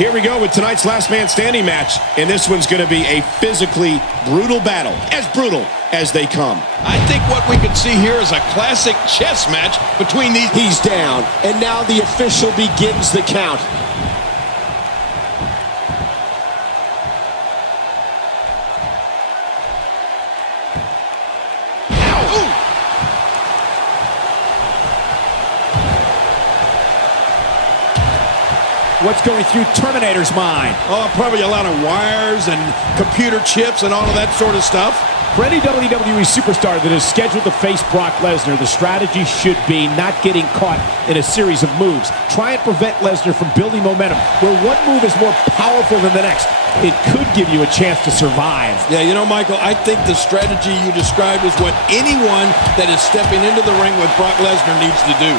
Here we go with tonight's last man standing match, and this one's going to be a physically brutal battle, as brutal as they come. I think what we could see here is a classic chess match between these. He's down, and now the official begins the count. What's going through Terminator's mind? Oh, probably a lot of wires and computer chips and all of that sort of stuff. For any WWE superstar that is scheduled to face Brock Lesnar, the strategy should be not getting caught in a series of moves. Try and prevent Lesnar from building momentum, where one move is more powerful than the next. It could give you a chance to survive. Yeah, you know, Michael, I think the strategy you described is what anyone that is stepping into the ring with Brock Lesnar needs to do.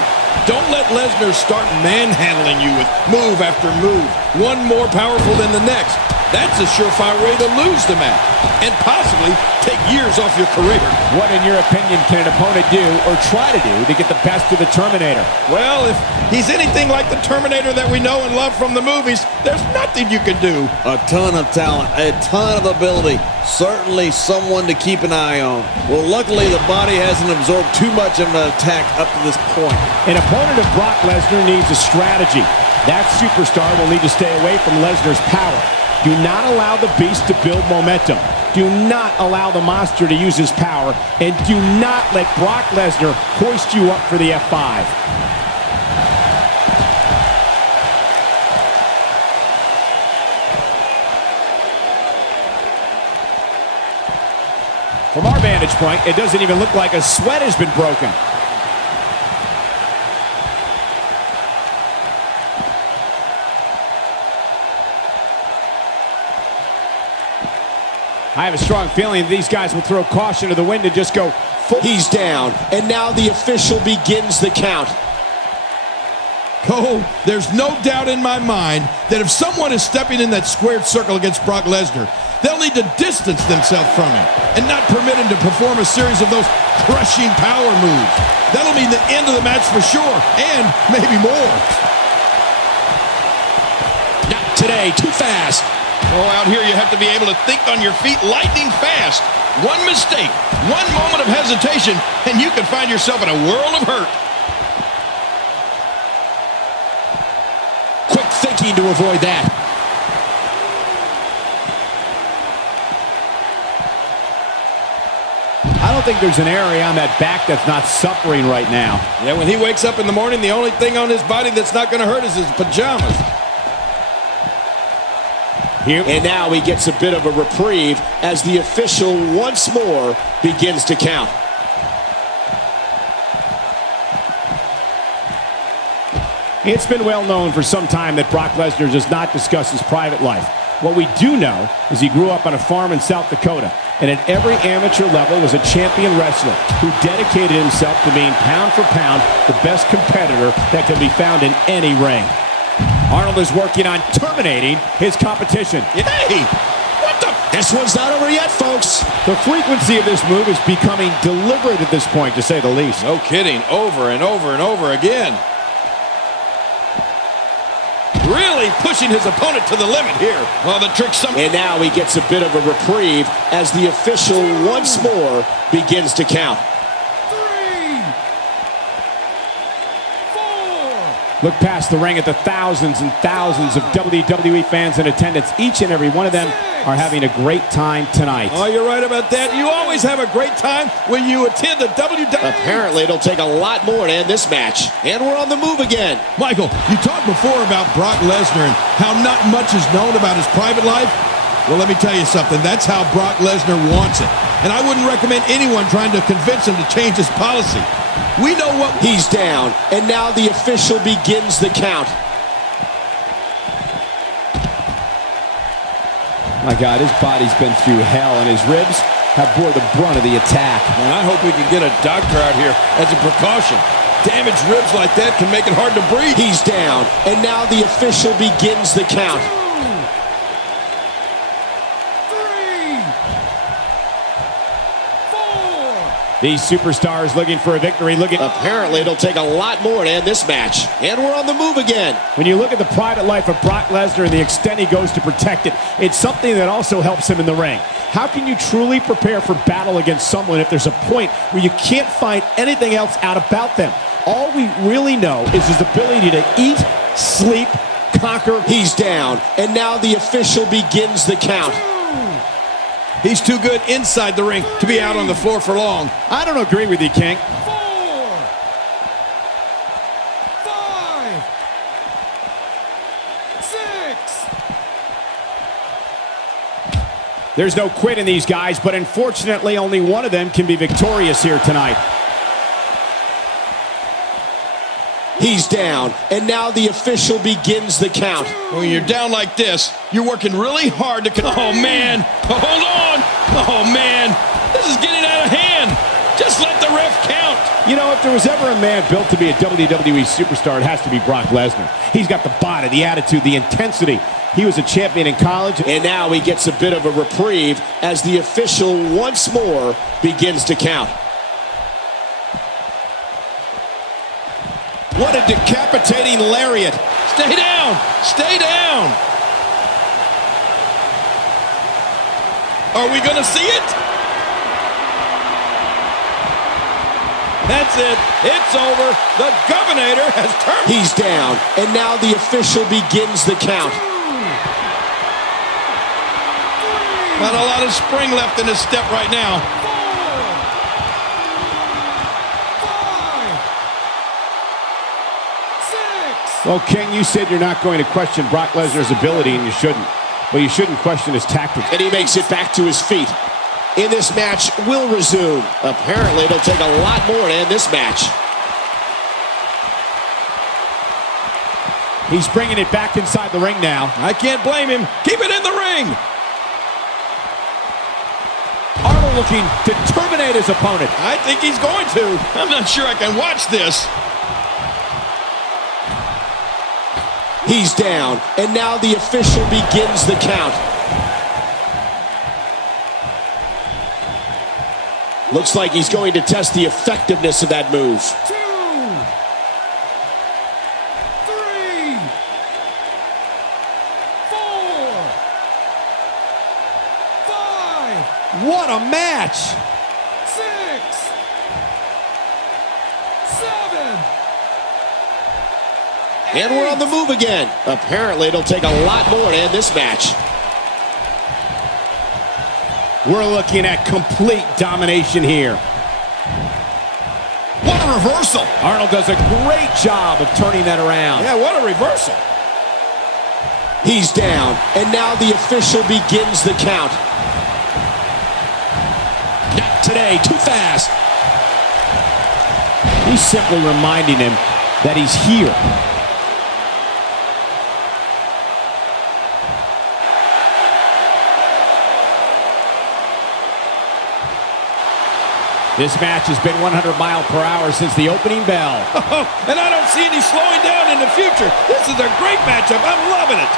Don't let Lesnar start manhandling you with move after move, one more powerful than the next. That's a surefire way to lose the match and possibly take years off your career. What, in your opinion, can an opponent do or try to do to get the best of the Terminator? Well, if he's anything like the Terminator that we know and love from the movies, there's nothing you can do. A ton of talent, a ton of ability. Certainly someone to keep an eye on. Well, luckily the body hasn't absorbed too much of an attack up to this point. An opponent of Brock Lesnar needs a strategy. That superstar will need to stay away from Lesnar's power. Do not allow the beast to build momentum. Do not allow the monster to use his power. And do not let Brock Lesnar hoist you up for the F5. From our vantage point, it doesn't even look like a sweat has been broken. I have a strong feeling these guys will throw caution to the wind and just go full. He's down, and now the official begins the count. Oh, there's no doubt in my mind that if someone is stepping in that squared circle against Brock Lesnar, they'll need to distance themselves from him and not permit him to perform a series of those crushing power moves. That'll mean the end of the match for sure, and maybe more. Not today, too fast. Oh, out here you have to be able to think on your feet lightning fast. One mistake, one moment of hesitation, and you can find yourself in a world of hurt. Quick thinking to avoid that. I don't think there's an area on that back that's not suffering right now. Yeah, when he wakes up in the morning, the only thing on his body that's not going to hurt is his pajamas. Here. And now he gets a bit of a reprieve as the official once more begins to count. It's been well known for some time that Brock Lesnar does not discuss his private life. What we do know is he grew up on a farm in South Dakota, and at every amateur level was a champion wrestler who dedicated himself to being pound for pound the best competitor that can be found in any ring. Arnold is working on terminating his competition. Hey, what the? This one's not over yet, folks. The frequency of this move is becoming deliberate at this point, to say the least. No kidding, over and over and over again. Really pushing his opponent to the limit here. Well, the trick's And now he gets a bit of a reprieve as the official once more begins to count. Look past the ring at the thousands and thousands of WWE fans in attendance. Each and every one of them are having a great time tonight. Oh, you're right about that. You always have a great time when you attend a WWE. Apparently, it'll take a lot more to end this match. And we're on the move again. Michael, you talked before about Brock Lesnar and how not much is known about his private life. Well, let me tell you something. That's how Brock Lesnar wants it. And I wouldn't recommend anyone trying to convince him to change his policy. We know what... He's down, and now the official begins the count. My God, his body's been through hell, and his ribs have bore the brunt of the attack. And I hope we can get a doctor out here as a precaution. Damaged ribs like that can make it hard to breathe. He's down, and now the official begins the count. 2, 3, 4. These superstars looking for a victory. Apparently, it'll take a lot more to end this match. And we're on the move again. When you look at the private life of Brock Lesnar and the extent he goes to protect it, it's something that also helps him in the ring. How can you truly prepare for battle against someone if there's a point where you can't find anything else out about them? All we really know is his ability to eat, sleep, conquer. He's down, and now the official begins the count. He's too good inside the ring to be out on the floor for long. I don't agree with you, King. 4, 5, 6. There's no quit in these guys, but unfortunately only one of them can be victorious here tonight. He's down, and now the official begins the count. When you're down like this, you're working really hard to... Oh, man. Hold on. Oh, man. This is getting out of hand. Just let the ref count. You know, if there was ever a man built to be a WWE superstar, it has to be Brock Lesnar. He's got the body, the attitude, the intensity. He was a champion in college. And now he gets a bit of a reprieve as the official once more begins to count. What a decapitating lariat. Stay down. Stay down. Are we going to see it? That's it. It's over. The Governor has turned. He's down, and now the official begins the count. Not a lot of spring left in his step right now. 5, 6. Well, King, you said you're not going to question Brock Lesnar's ability, and you shouldn't. But you shouldn't question his tactics. And he makes it back to his feet. In this match will resume. Apparently, it'll take a lot more to end this match. He's bringing it back inside the ring now. I can't blame him. Keep it in the ring. Arnold looking to terminate his opponent. I think he's going to. I'm not sure I can watch this. He's down, and now the official begins the count. Looks like he's going to test the effectiveness of that move. 2, 3, 4, 5, What a match! 6, 7. And we're on the move again. Apparently, it'll take a lot more to end this match. We're looking at complete domination here. What a reversal. Arnold does a great job of turning that around. Yeah, what a reversal. He's down, and now the official begins the count. Not today, too fast. He's simply reminding him that he's here. This match has been 100 miles per hour since the opening bell. And I don't see any slowing down in the future. This is a great matchup. I'm loving it.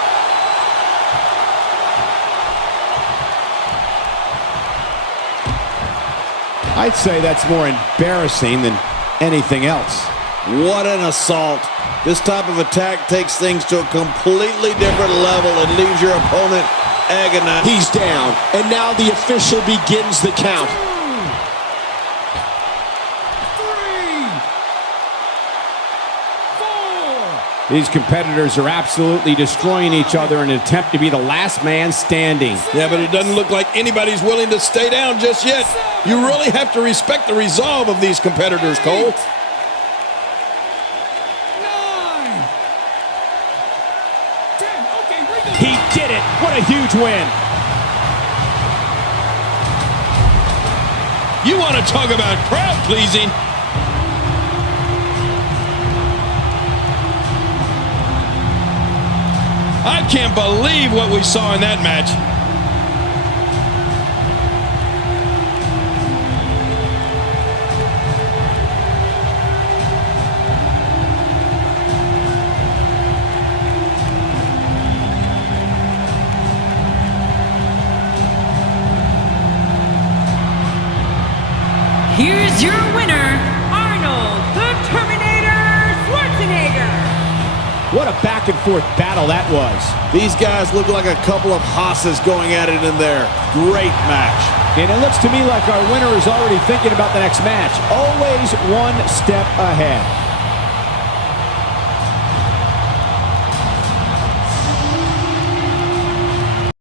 I'd say that's more embarrassing than anything else. What an assault. This type of attack takes things to a completely different level and leaves your opponent agonized. He's down, and now the official begins the count. 3, 4. These competitors are absolutely destroying each other in an attempt to be the last man standing. Yeah, but it doesn't look like anybody's willing to stay down just yet. You really have to respect the resolve of these competitors, Cole. 9. Okay, bring it. He did it! What a huge win! You want to talk about crowd pleasing? I can't believe what we saw in that match. Here's Here's your winner, Arnold the Terminator Schwarzenegger. What a back-and-forth battle that was. These guys look like a couple of hosses going at it in there. Great match. And it looks to me like our winner is already thinking about the next match. Always one step ahead.